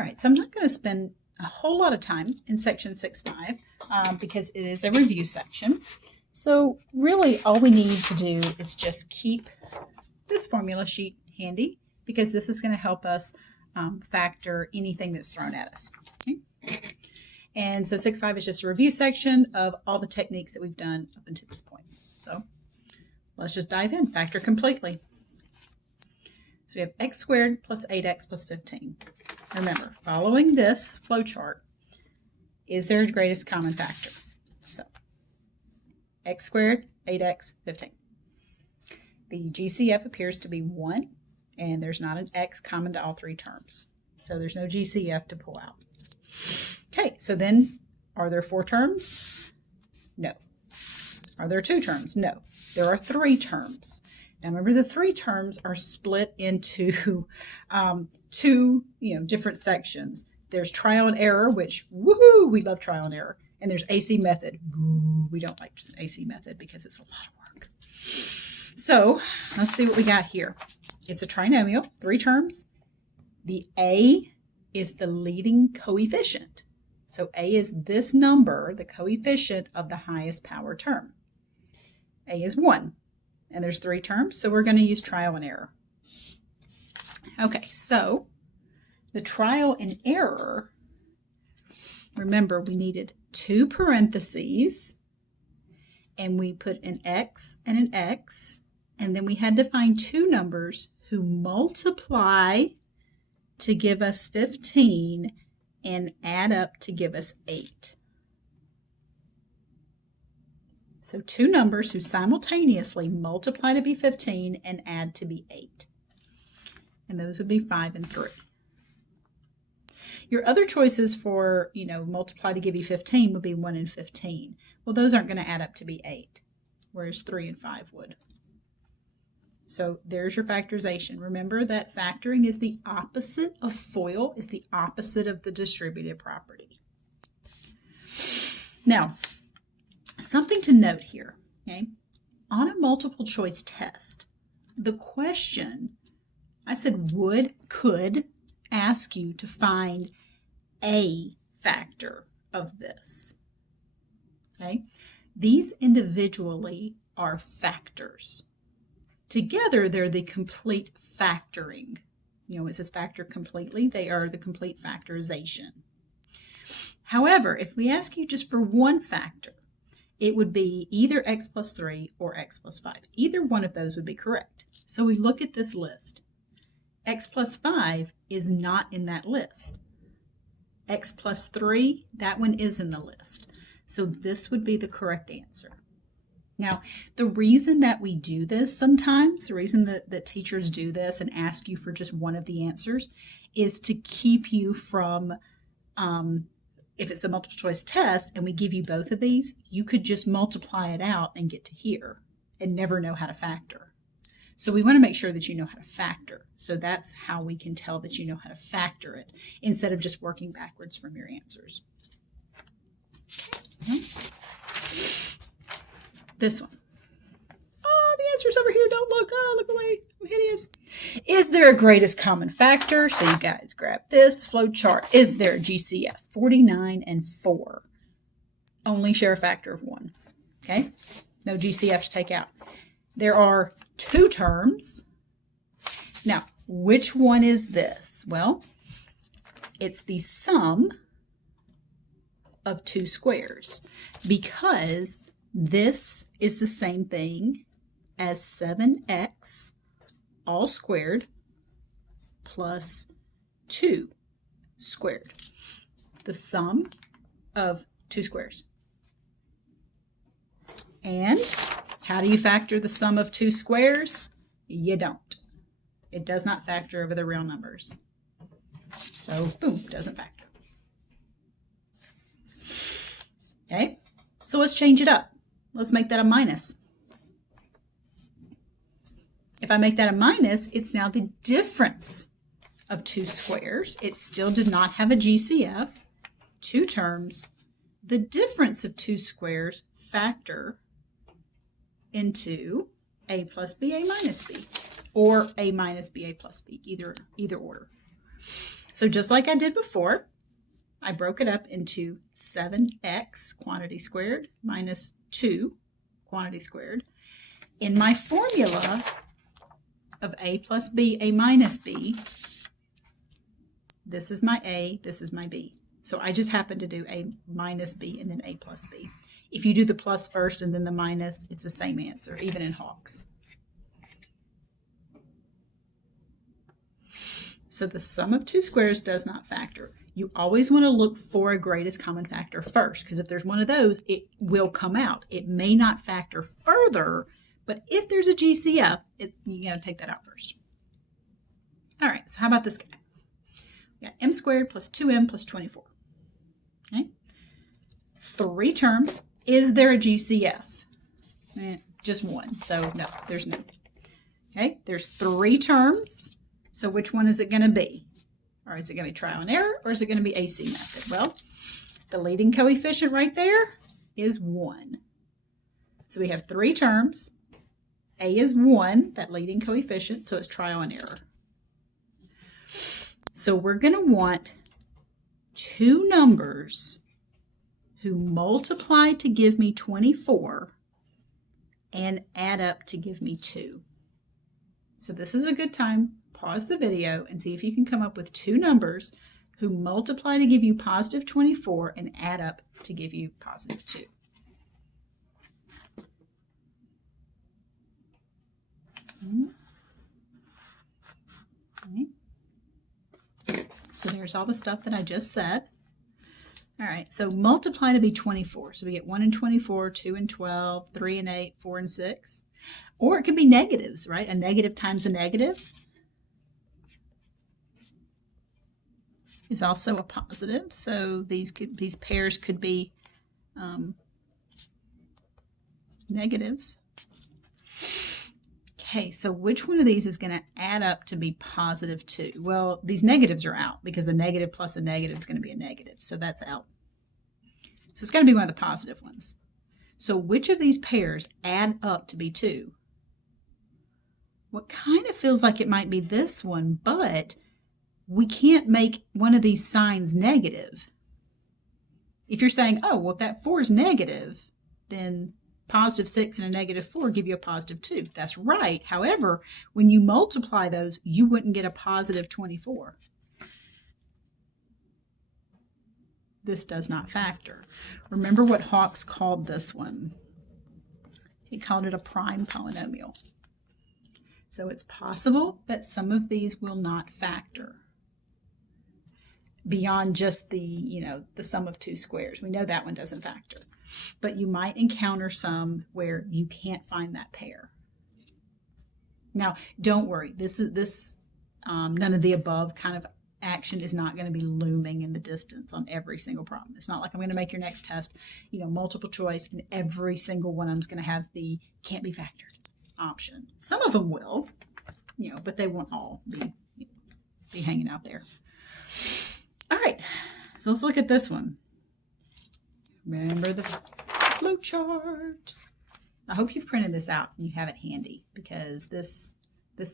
All right, so I'm not going to spend a whole lot of time in section 6.5 because it is a review section. So really all we need to do is just keep this formula sheet handy because this is going to help us factor anything that's thrown at us. Okay? And so 6.5 is just a review section of all the techniques that we've done up until this point. So let's just dive in, factor completely. So we have x squared plus 8x plus 15. Remember, following this flow chart, is there a greatest common factor? So x squared, 8x, 15. The GCF appears to be 1, and there's not an x common to all three terms. So there's no GCF to pull out. Okay, so then are there 4 terms? No. Are there 2 terms? No. There are 3 terms. Now remember, the 3 terms are split into 2 different sections. There's trial and error, which, woohoo, we love trial and error. And there's AC method. Ooh, we don't like AC method because it's a lot of work. So let's see what we got here. It's a trinomial, 3 terms. The A is the leading coefficient. So A is this number, the coefficient of the highest power term. A is 1, and there's 3 terms, so we're going to use trial and error. Okay, so the trial and error, remember we needed 2 parentheses, and we put an x and an x, and then we had to find 2 numbers who multiply to give us 15 and add up to give us 8. So 2 numbers who simultaneously multiply to be 15 and add to be 8. And those would be 5 and 3. Your other choices for, multiply to give you 15 would be 1 and 15. Well, those aren't going to add up to be 8, whereas 3 and 5 would. So there's your factorization. Remember that factoring is the opposite of FOIL, is the opposite of the distributive property. Now, something to note here, okay? On a multiple choice test, the question, I said could ask you to find a factor of this, okay? These individually are factors. Together, they're the complete factoring. It says factor completely. They are the complete factorization. However, if we ask you just for one factor, it would be either x plus 3 or x plus 5. Either one of those would be correct. So we look at this list. X plus 5 is not in that list. X plus 3, that one is in the list. So this would be the correct answer. Now, the reason that we do this sometimes, the reason that teachers do this and ask you for just one of the answers is to keep you from, if it's a multiple choice test and we give you both of these, you could just multiply it out and get to here and never know how to factor. So we want to make sure that you know how to factor. So that's how we can tell that you know how to factor it instead of just working backwards from your answers. Okay. This one. Oh, the answer's over here. Don't look. Oh, look away. I'm hideous. Is there a greatest common factor? So you guys grab this flow chart. Is there a GCF? 49 and 4. Only share a factor of 1. Okay? No GCF to take out. There are 2 terms. Now, which one is this? Well, it's the sum of 2 squares because this is the same thing as 7x all squared plus 2 squared. The sum of 2 squares. And how do you factor the sum of 2 squares? You don't. It does not factor over the real numbers. So, boom, doesn't factor. Okay, so let's change it up. Let's make that a minus. If I make that a minus, it's now the difference of 2 squares. It still did not have a GCF. 2 terms. The difference of 2 squares factor into a plus b, a minus b, or a minus b, a plus b, either order. So just like I did before, I broke it up into 7x quantity squared minus 2 quantity squared. In my formula of a plus b, a minus b, this is my a, this is my b. So I just happen to do a minus b and then a plus b. If you do the plus first and then the minus, it's the same answer, even in Hawks. So the sum of two squares does not factor. You always want to look for a greatest common factor first, because if there's one of those, it will come out. It may not factor further, but if there's a GCF, you got to take that out first. All right, so how about this guy? We got m squared plus 2m plus 24. Okay, 3 terms. Is there a GCF? Just one, so no, there's no. Okay, there's 3 terms, so which one is it going to be? Or is it going to be trial and error, or is it going to be AC method? Well, the leading coefficient right there is 1. So we have 3 terms. A is 1, that leading coefficient, so it's trial and error. So we're going to want 2 numbers who multiply to give me 24 and add up to give me 2. So this is a good time. Pause the video and see if you can come up with 2 numbers who multiply to give you positive 24 and add up to give you positive 2. Okay. So there's all the stuff that I just said. All right, so multiply to be 24. So we get 1 and 24, 2 and 12, 3 and 8, 4 and 6. Or it could be negatives, right? A negative times a negative is also a positive. So these pairs could be negatives. Okay, so which one of these is going to add up to be positive 2? Well, these negatives are out because a negative plus a negative is going to be a negative. So that's out. So it's got to be one of the positive ones. So which of these pairs add up to be 2? What kind of feels like it might be this one, but we can't make one of these signs negative. If you're saying, oh, well, if that 4 is negative, then positive 6 and a negative 4 give you a positive 2. That's right. However, when you multiply those, you wouldn't get a positive 24. This does not factor. Remember what Hawks called this one. He called it a prime polynomial. So it's possible that some of these will not factor beyond just the sum of 2 squares. We know that one doesn't factor. But you might encounter some where you can't find that pair. Now, don't worry. None of the above kind of action is not going to be looming in the distance on every single problem. It's not like I'm going to make your next test, multiple choice, and every single one of them is going to have the can't be factored option. Some of them will, but they won't all be hanging out there. All right, so let's look at this one. Remember the flow chart. I hope you've printed this out and you have it handy, because this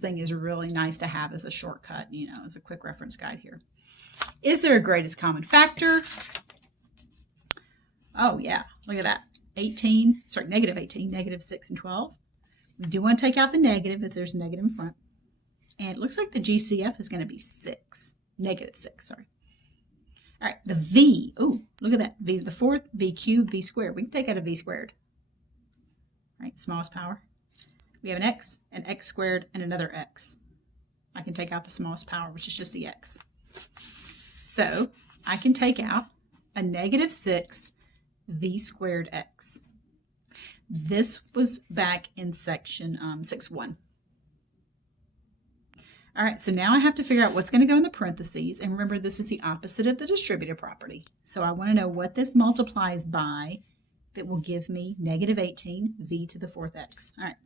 thing is really nice to have as a shortcut, as a quick reference guide here. Is there a greatest common factor? Oh yeah, look at that. Negative 18, negative 6 and 12. We do want to take out the negative if there's a negative in front. And it looks like the GCF is going to be 6. Negative 6, sorry. All right, the v. Oh, look at that. V to the 4th, v cubed, v squared. We can take out a v squared. All right, smallest power. We have an x squared, and another x. I can take out the smallest power, which is just the x. So I can take out a negative 6 v squared x. This was back in section 6.1. All right, so now I have to figure out what's going to go in the parentheses. And remember, this is the opposite of the distributive property. So I want to know what this multiplies by that will give me negative 18 v to the 4th x. All right.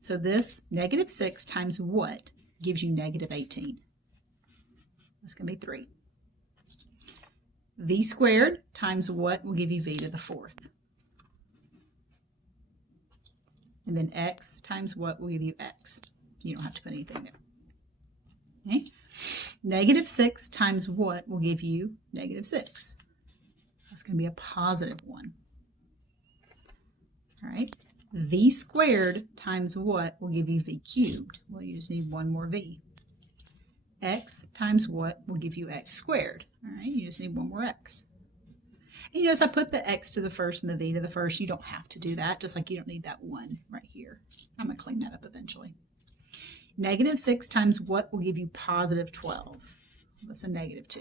So this negative 6 times what gives you negative 18? That's going to be 3. V squared times what will give you v to the 4th? And then x times what will give you x? You don't have to put anything there. Okay. Negative 6 times what will give you negative 6? That's going to be a positive 1. All right. V squared times what will give you V cubed? Well, you just need one more V. X times what will give you X squared? All right, you just need one more X. And you notice I put the X to the first and the V to the first. You don't have to do that, just like you don't need that 1 right here. I'm going to clean that up eventually. Negative 6 times what will give you positive 12? That's a negative 2.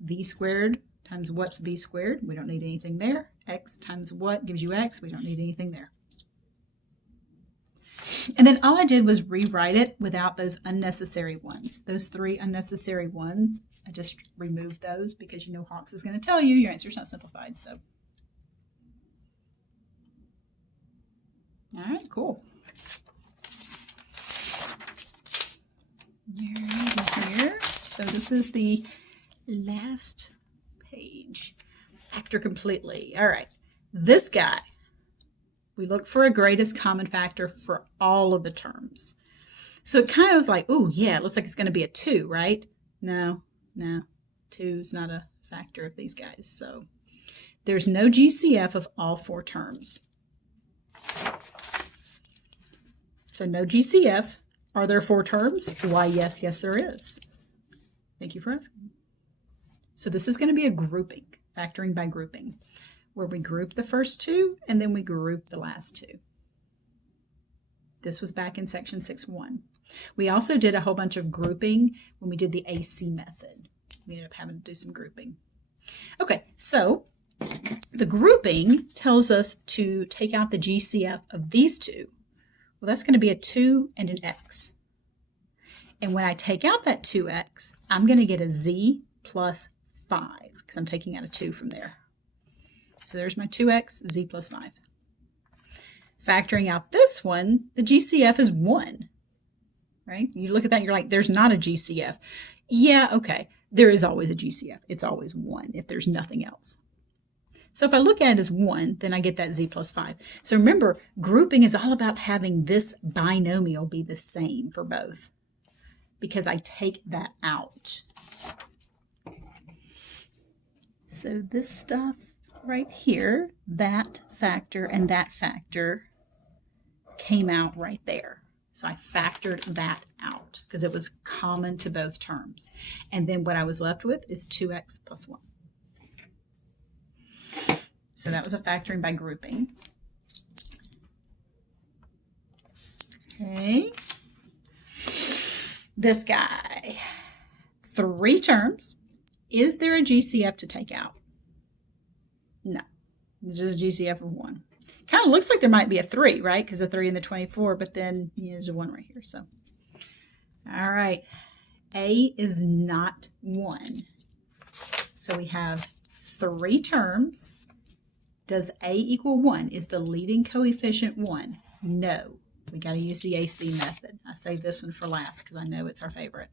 V squared times what's V squared? We don't need anything there. X times what gives you X? We don't need anything there. And then all I did was rewrite it without those unnecessary ones. Those 3 unnecessary ones, I just removed those because you know Hawks is going to tell you your answer's not simplified. So, all right, cool. Here. So this is the last page. Factor completely. All right. This guy, we look for a greatest common factor for all of the terms. So it kind of was like, oh, yeah, it looks like it's going to be a 2, right? No. 2 is not a factor of these guys. So there's no GCF of all 4 terms. So no GCF. Are there 4 terms? Why, yes, there is. Thank you for asking. So this is going to be a grouping, factoring by grouping, where we group the first 2 and then we group the last 2. This was back in section 6.1. We also did a whole bunch of grouping when we did the AC method. We ended up having to do some grouping. Okay, so the grouping tells us to take out the GCF of these 2. Well, that's going to be a 2 and an X. And when I take out that 2X, I'm going to get a Z plus 5 because I'm taking out a 2 from there. So there's my 2X, Z plus 5. Factoring out this one, the GCF is 1, right? You look at that and you're like, there's not a GCF. Yeah, okay. There is always a GCF. It's always 1 if there's nothing else. So if I look at it as 1, then I get that Z plus 5. So remember, grouping is all about having this binomial be the same for both because I take that out. So this stuff right here, that factor and that factor came out right there. So I factored that out because it was common to both terms. And then what I was left with is 2X plus 1. So that was a factoring by grouping. Okay. This guy. 3 terms. Is there a GCF to take out? No. It's just a GCF of 1. Kind of looks like there might be a 3, right? Because the 3 and the 24, but then there's a 1 right here. So, all right. A is not 1. So we have 3 terms. Does A equal 1? Is the leading coefficient 1? No. We got to use the AC method. I saved this one for last because I know it's our favorite.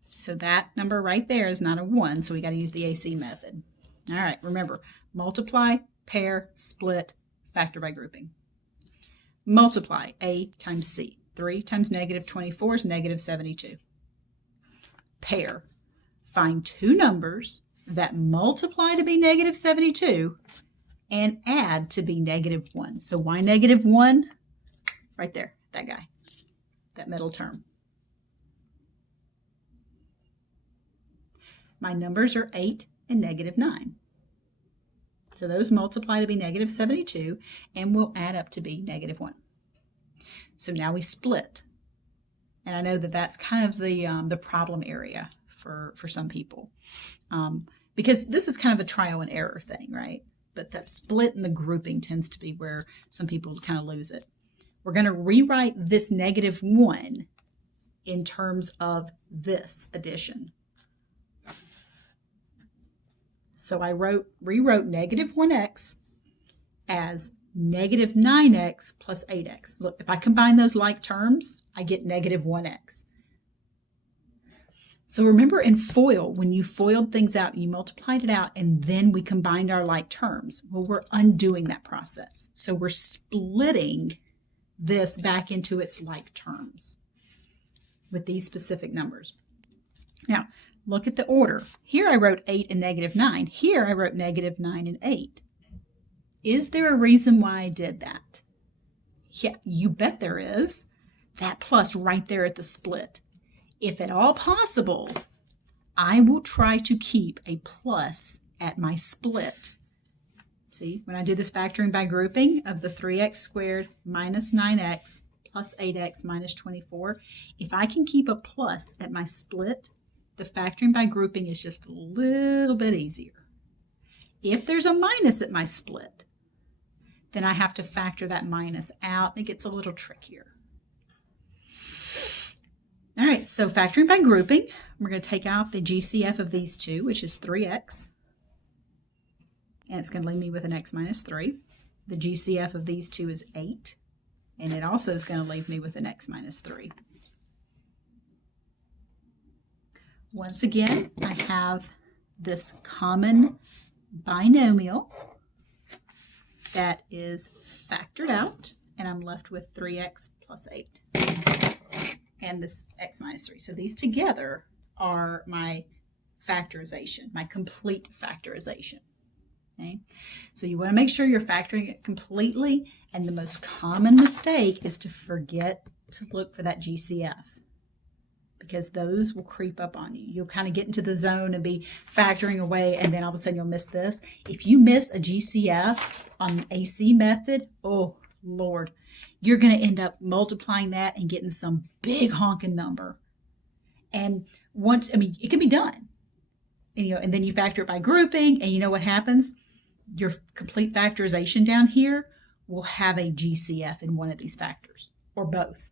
So that number right there is not a 1, so we got to use the AC method. All right, remember, multiply, pair, split, factor by grouping. Multiply A times C. 3 times negative 24 is negative 72. Pair. Find 2 numbers that multiply to be negative 72 and add to be negative 1. So why negative 1? Right there, that guy, that middle term. My numbers are 8 and negative 9. So those multiply to be negative 72 and will add up to be negative 1. So now we split. And I know that that's kind of the problem area for some people. Because this is kind of a trial and error thing, right? But that split and the grouping tends to be where some people kind of lose it. We're going to rewrite this negative 1 in terms of this addition. So I rewrote negative 1x as negative 9x plus 8x. Look, if I combine those like terms, I get negative 1x. So remember in FOIL, when you FOILed things out, you multiplied it out, and then we combined our like terms. Well, we're undoing that process. So we're splitting this back into its like terms. with these specific numbers. Now, look at the order. Here I wrote 8 and -9. Here I wrote -9 and 8. Is there a reason why I did that? Yeah, you bet there is. That plus right there at the split. If at all possible, I will try to keep a plus at my split. See, when I do this factoring by grouping of the 3x squared minus 9x plus 8x minus 24, if I can keep a plus at my split, the factoring by grouping is just a little bit easier. If there's a minus at my split, then I have to factor that minus out, and it gets a little trickier. All right, so factoring by grouping, we're going to take out the GCF of these two, which is 3x, and it's going to leave me with an x minus 3. The GCF of these two is 8, and it also is going to leave me with an x minus 3. Once again, I have this common binomial that is factored out, and I'm left with 3x plus 8 and this x minus 3. So these together are my factorization, my complete factorization. Okay? So you want to make sure you're factoring it completely, and the most common mistake is to forget to look for that GCF, because those will creep up on you. You'll kind of get into the zone and be factoring away, and then all of a sudden you'll miss this. If you miss a GCF on an AC method, oh Lord, you're going to end up multiplying that and getting some big honking number. And once, I mean, it can be done. And, and then you factor it by grouping, and you know what happens? Your complete factorization down here will have a GCF in one of these factors, or both,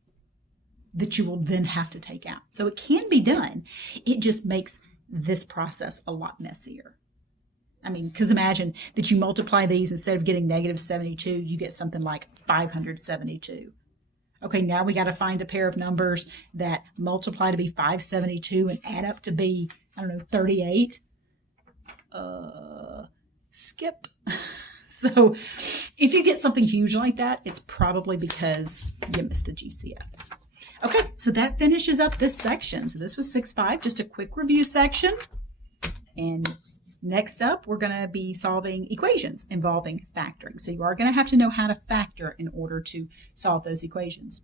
that you will then have to take out. So it can be done. It just makes this process a lot messier. I mean, because imagine that you multiply these, instead of getting -72, you get something like 572. Okay, now we got to find a pair of numbers that multiply to be 572 and add up to be, I don't know, 38. Skip. So if you get something huge like that, it's probably because you missed a GCF. Okay, so that finishes up this section. So this was 6.5, just a quick review section. And next up, we're going to be solving equations involving factoring. So you are going to have to know how to factor in order to solve those equations.